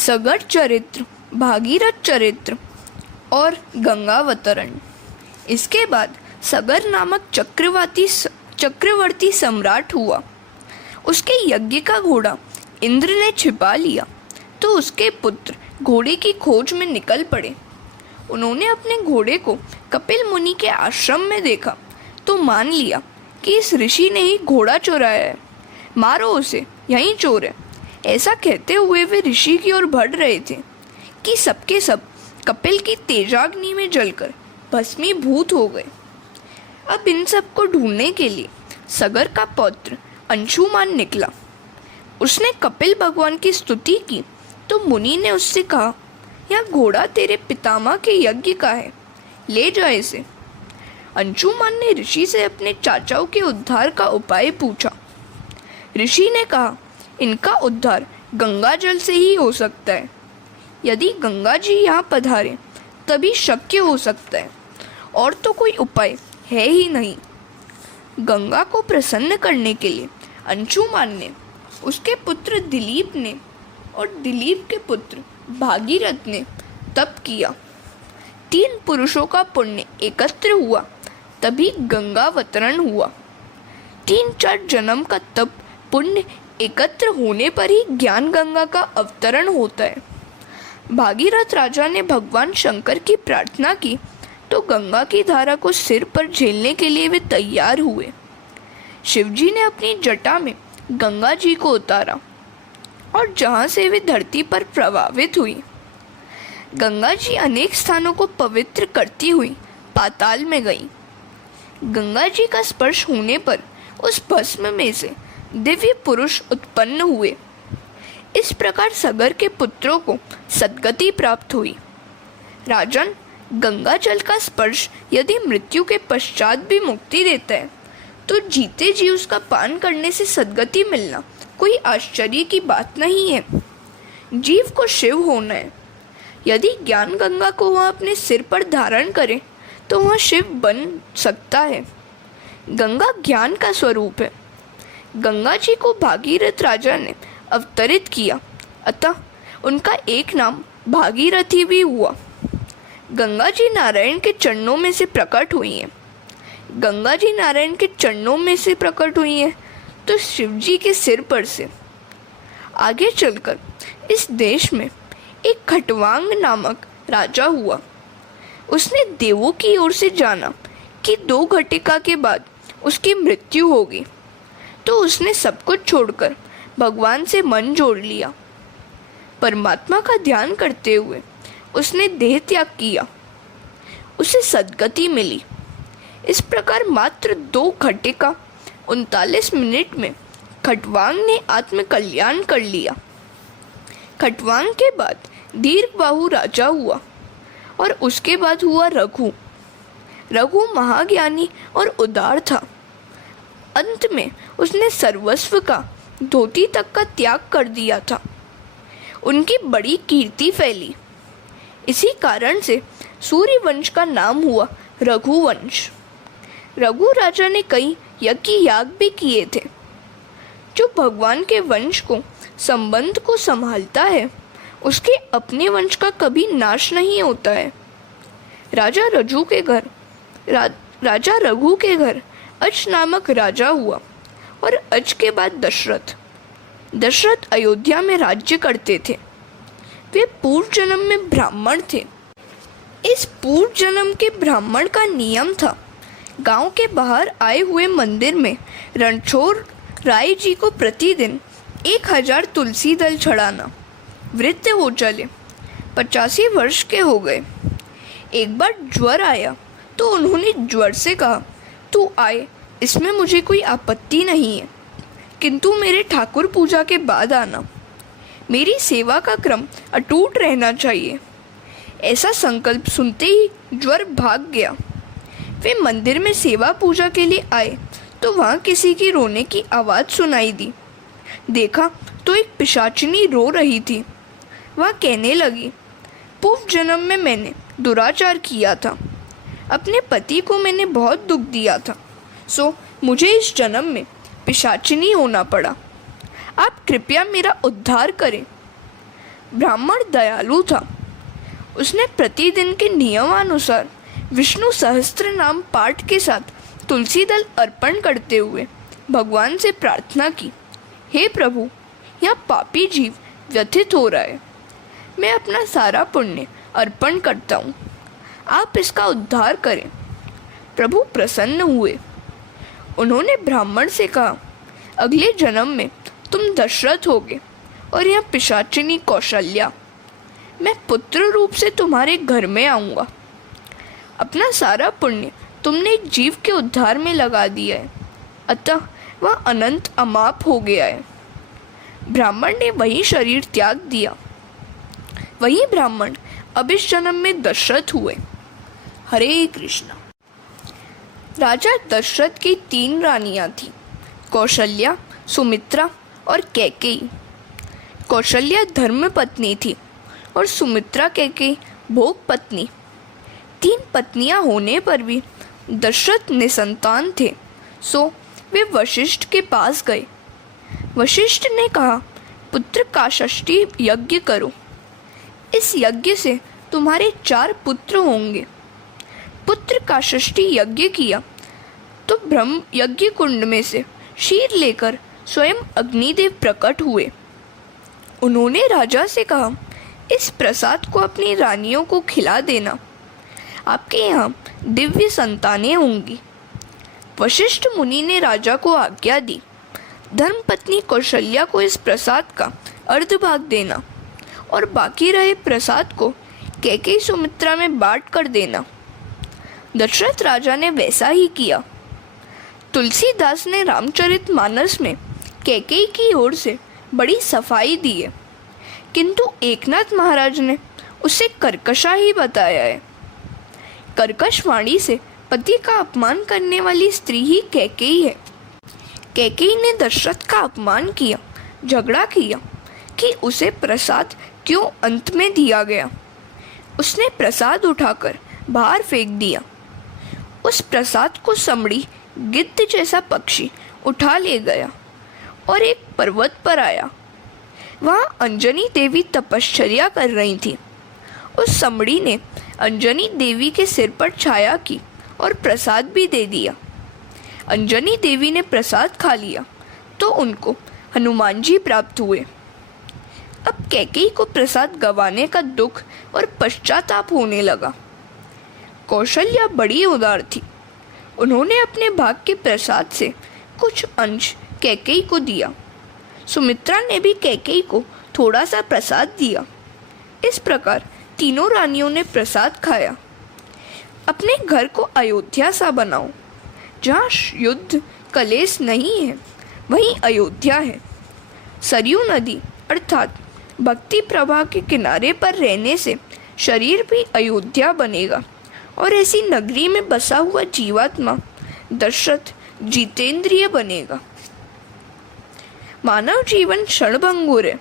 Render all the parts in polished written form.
सगर चरित्र, भागीरथ चरित्र और गंगावतरण। इसके बाद सगर नामक चक्रवर्ती सम्राट हुआ। उसके यज्ञ का घोड़ा इंद्र ने छिपा लिया तो उसके पुत्र घोड़े की खोज में निकल पड़े। उन्होंने अपने घोड़े को कपिल मुनि के आश्रम में देखा तो मान लिया कि इस ऋषि ने ही घोड़ा चुराया है, मारो उसे, यहीं चोर है। ऐसा कहते हुए वे ऋषि की ओर बढ़ रहे थे कि सबके सब कपिल की तेजाग्नि में जलकर भस्मीभूत हो गए। अब इन सबको ढूंढने के लिए सगर का पौत्र अंशुमान निकला। उसने कपिल भगवान की स्तुति की तो मुनि ने उससे कहा, यह घोड़ा तेरे पितामह के यज्ञ का है, ले जा इसे। अंशुमान ने ऋषि से अपने चाचाओं के उद्धार का उपाय पूछा। ऋषि ने कहा, इनका उद्धार गंगा जल से ही हो सकता है। यदि गंगा जी यहाँ पधारे तभी शक्य हो सकता है, और तो कोई उपाय है ही नहीं। गंगा को प्रसन्न करने के लिए अंशुमान ने, उसके पुत्र दिलीप ने और दिलीप के पुत्र भागीरथ ने तप किया। 3 पुरुषों का पुण्य एकत्र हुआ तभी गंगावतरण हुआ। 3-4 जन्म का तप पुण्य एकत्र होने पर ही ज्ञान गंगा का अवतरण होता है। भागीरथ राजा ने भगवान शंकर की प्रार्थना की तो गंगा की धारा को सिर पर झेलने के लिए वे तैयार हुए। शिवजी ने अपनी जटा में गंगा जी को उतारा और जहाँ से वे धरती पर प्रवाहित हुई। गंगा जी अनेक स्थानों को पवित्र करती हुई पाताल में गई। गंगा जी का स्पर्श होने पर उस भस्म में से दिव्य पुरुष उत्पन्न हुए। इस प्रकार सगर के पुत्रों को सद्गति प्राप्त हुई। राजन, गंगा जल का स्पर्श यदि मृत्यु के पश्चात भी मुक्ति देता है तो जीते जी उसका पान करने से सद्गति मिलना कोई आश्चर्य की बात नहीं है। जीव को शिव होना है। यदि ज्ञान गंगा को वह अपने सिर पर धारण करे तो वह शिव बन सकता है। गंगा ज्ञान का स्वरूप है। गंगा जी को भागीरथ राजा ने अवतरित किया, अतः उनका एक नाम भागीरथी भी हुआ। गंगा जी नारायण के चरणों में से प्रकट हुई हैं। गंगा जी नारायण के चरणों में से प्रकट हुई हैं तो शिव जी के सिर पर से। आगे चलकर इस देश में एक खटवांग नामक राजा हुआ। उसने देवों की ओर से जाना कि 2 घटिका के बाद उसकी मृत्यु होगी, तो उसने सब कुछ छोड़कर भगवान से मन जोड़ लिया। परमात्मा का ध्यान करते हुए उसने देह त्याग किया। उसे सद्गति मिली। इस प्रकार मात्र 2 घटिका 39 मिनट में खटवांग ने आत्मकल्याण कर लिया। खटवांग के बाद दीर्घबाहु राजा हुआ और उसके बाद हुआ रघु। रघु महाज्ञानी और उदार था। अंत में उसने सर्वस्व का, धोती तक का त्याग कर दिया था। उनकी बड़ी कीर्ति फैली। इसी कारण से सूर्यवंश का नाम हुआ रघुवंश। रघु राजा ने कई यज्ञ याग भी किए थे। जो भगवान के वंश को, संबंध को संभालता है, उसके अपने वंश का कभी नाश नहीं होता है। राजा रघु के घर अज नामक राजा हुआ और अज के बाद दशरथ। दशरथ अयोध्या में राज्य करते थे। वे पूर्व जन्म में ब्राह्मण थे। इस पूर्व जन्म के ब्राह्मण का नियम था, गांव के बाहर आए हुए मंदिर में रणछोड़ राय जी को प्रतिदिन 1000 तुलसी दल चढ़ाना। वृद्ध हो चले, 85 वर्ष के हो गए। एक बार ज्वर आया तो उन्होंने ज्वर से कहा, तू आए, इसमें मुझे कोई आपत्ति नहीं है, किंतु मेरे ठाकुर पूजा के बाद आना। मेरी सेवा का क्रम अटूट रहना चाहिए। ऐसा संकल्प सुनते ही ज्वर भाग गया। वे मंदिर में सेवा पूजा के लिए आए तो वहाँ किसी की रोने की आवाज़ सुनाई दी। देखा तो एक पिशाचिनी रो रही थी। वह कहने लगी, पूर्व जन्म में मैंने दुराचार किया था। अपने पति को मैंने बहुत दुख दिया था, सो मुझे इस जन्म में पिशाचिनी होना पड़ा। आप कृपया मेरा उद्धार करें। ब्राह्मण दयालु था। उसने प्रतिदिन के नियमानुसार विष्णु सहस्त्र नाम पाठ के साथ तुलसी दल अर्पण करते हुए भगवान से प्रार्थना की, हे प्रभु, यह पापी जीव व्यथित हो रहा है। मैं अपना सारा पुण्य अर्पण करता हूँ, आप इसका उद्धार करें। प्रभु प्रसन्न हुए। उन्होंने ब्राह्मण से कहा, अगले जन्म में तुम दशरथ होगे और यह पिशाचिनी कौशल्या। मैं पुत्र रूप से तुम्हारे घर में आऊँगा। अपना सारा पुण्य तुमने एक जीव के उद्धार में लगा दिया है, अतः वह अनंत अमाप हो गया है। ब्राह्मण ने वही शरीर त्याग दिया। वही ब्राह्मण अब इस जन्म में दशरथ हुए। हरे कृष्णा। राजा दशरथ की 3 रानियां थीं, कौशल्या, सुमित्रा और कैकेयी। कौशल्या धर्म पत्नी थी और सुमित्रा कैकेयी भोग पत्नी। 3 पत्नियां होने पर भी दशरथ निसंतान थे, सो वे वशिष्ठ के पास गए। वशिष्ठ ने कहा, पुत्र का षष्ठी यज्ञ करो। इस यज्ञ से तुम्हारे 4 पुत्र होंगे। पुत्र का षष्ठी यज्ञ किया तो ब्रह्म यज्ञ कुंड में से क्षीर लेकर स्वयं अग्निदेव प्रकट हुए। उन्होंने राजा से कहा, इस प्रसाद को अपनी रानियों को खिला देना, आपके यहाँ दिव्य संतानें होंगी। वशिष्ठ मुनि ने राजा को आज्ञा दी, धर्मपत्नी कौशल्या को इस प्रसाद का अर्धभाग देना और बाकी रहे प्रसाद को कैकेयी सुमित्रा में बांट कर देना। दशरथ राजा ने वैसा ही किया। तुलसीदास ने रामचरितमानस में कैकेयी की ओर से बड़ी सफाई दी है, किंतु एकनाथ महाराज ने उसे कर्कशा ही बताया है। कर्कश वाणी से पति का अपमान करने वाली स्त्री ही कैकेयी है। कैकेयी ने दशरथ का अपमान किया, झगड़ा किया कि उसे प्रसाद क्यों अंत में दिया गया। उसने प्रसाद उठाकर बाहर फेंक दिया। उस प्रसाद को समड़ी गिद्ध जैसा पक्षी उठा ले गया और एक पर्वत पर आया। वहाँ अंजनी देवी तपश्चर्या कर रही थी। उस समड़ी ने अंजनी देवी के सिर पर छाया की और प्रसाद भी दे दिया। अंजनी देवी ने प्रसाद खा लिया तो उनको हनुमान जी प्राप्त हुए। अब कैकेयी को प्रसाद गंवाने का दुख और पश्चाताप होने लगा। कौशल्या बड़ी उदार थी। उन्होंने अपने भाग के प्रसाद से कुछ अंश कैकेयी को दिया। सुमित्रा ने भी कैकेयी को थोड़ा सा प्रसाद दिया। इस प्रकार तीनों रानियों ने प्रसाद खाया। अपने घर को अयोध्या सा बनाओ, जहाँ युद्ध कलेश नहीं है, वहीं अयोध्या है। सरयू नदी अर्थात भक्ति प्रवाह के किनारे पर रहने से शरीर भी अयोध्या बनेगा और ऐसी नगरी में बसा हुआ जीवात्मा दशरथ जितेंद्रिय बनेगा। मानव जीवन क्षणभंगुर है,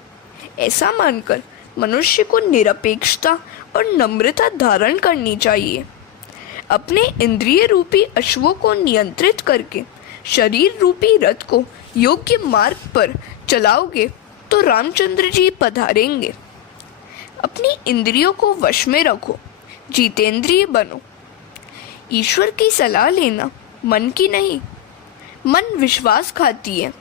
ऐसा मानकर मनुष्य को निरपेक्षता और नम्रता धारण करनी चाहिए। अपने इंद्रिय रूपी अश्वों को नियंत्रित करके शरीर रूपी रथ को योग्य मार्ग पर चलाओगे तो रामचंद्र जी पधारेंगे। अपनी इंद्रियों को वश में रखो, जितेंद्रिय बनो। ईश्वर की सलाह लेना मन की नहीं, मन विश्वास खाती है।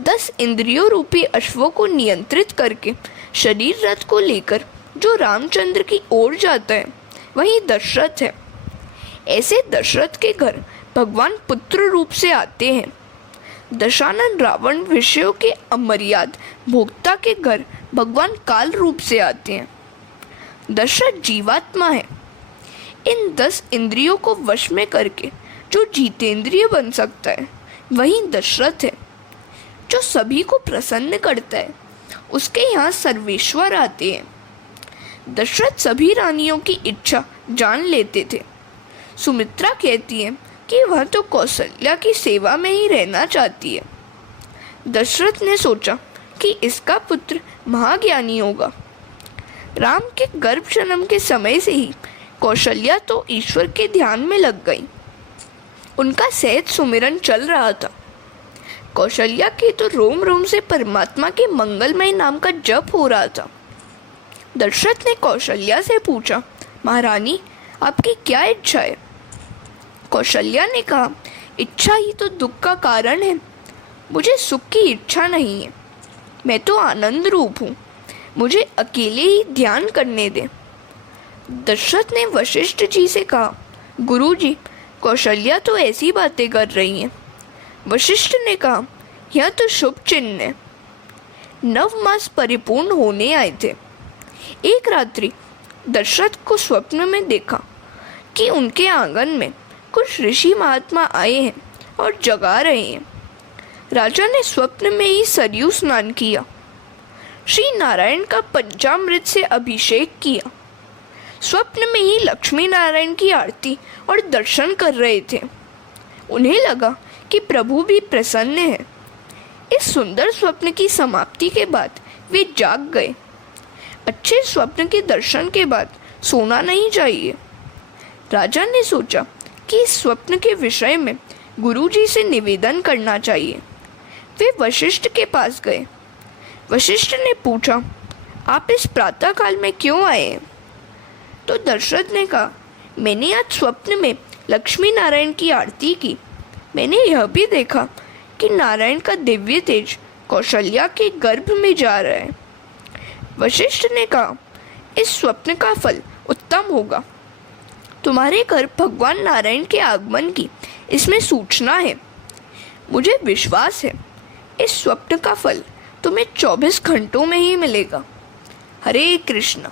10 इंद्रियों रूपी अश्वों को नियंत्रित करके शरीर रथ को लेकर जो रामचंद्र की ओर जाता है वही दशरथ है। ऐसे दशरथ के घर भगवान पुत्र रूप से आते हैं। दशानन रावण विषयों के अमर्याद भोक्ता के घर भगवान काल रूप से आते हैं। दशरथ जीवात्मा है। इन 10 इंद्रियों को वश में करके जो जितेंद्रिय बन सकता है वही दशरथ है। जो सभी को प्रसन्न करता है उसके यहाँ सर्वेश्वर आते हैं। दशरथ सभी रानियों की इच्छा जान लेते थे। सुमित्रा कहती है कि वह तो कौशल्या की सेवा में ही रहना चाहती है। दशरथ ने सोचा कि इसका पुत्र महाज्ञानी होगा। राम के गर्भ जन्म के समय से ही कौशल्या तो ईश्वर के ध्यान में लग गई। उनका सहज सुमिरन चल रहा था। कौशल्या के तो रोम रोम से परमात्मा के मंगलमय नाम का जप हो रहा था। दशरथ ने कौशल्या से पूछा, महारानी, आपकी क्या इच्छा है? कौशल्या ने कहा, इच्छा ही तो दुख का कारण है। मुझे सुख की इच्छा नहीं है। मैं तो आनंद रूप हूँ। मुझे अकेले ही ध्यान करने दे। दशरथ ने वशिष्ठ जी से कहा, गुरुजी, कौशल्या तो ऐसी बातें कर रही हैं। वशिष्ठ ने कहा, यह तो शुभ चिन्ह है। 9 मास परिपूर्ण होने आए थे। एक रात्रि दशरथ को स्वप्न में देखा कि उनके आंगन में कुछ ऋषि महात्मा आए हैं और जगा रहे हैं। राजा ने स्वप्न में ही सरयू स्नान किया, श्री नारायण का पंचामृत से अभिषेक किया। स्वप्न में ही लक्ष्मी नारायण की आरती और दर्शन कर रहे थे। उन्हें लगा कि प्रभु भी प्रसन्न है। इस सुंदर स्वप्न की समाप्ति के बाद वे जाग गए। अच्छे स्वप्न के दर्शन के बाद सोना नहीं चाहिए। राजा ने सोचा कि इस स्वप्न के विषय में गुरुजी से निवेदन करना चाहिए। वे वशिष्ठ के पास गए। वशिष्ठ ने पूछा, आप इस प्रातः काल में क्यों आए हैं? तो दशरथ ने कहा, मैंने आज स्वप्न में लक्ष्मी नारायण की आरती की। मैंने यह भी देखा कि नारायण का दिव्य तेज कौशल्या के गर्भ में जा रहा है। वशिष्ठ ने कहा, इस स्वप्न का फल उत्तम होगा। तुम्हारे घर भगवान नारायण के आगमन की इसमें सूचना है। मुझे विश्वास है इस स्वप्न का फल तुम्हें 24 घंटों में ही मिलेगा। हरे कृष्ण।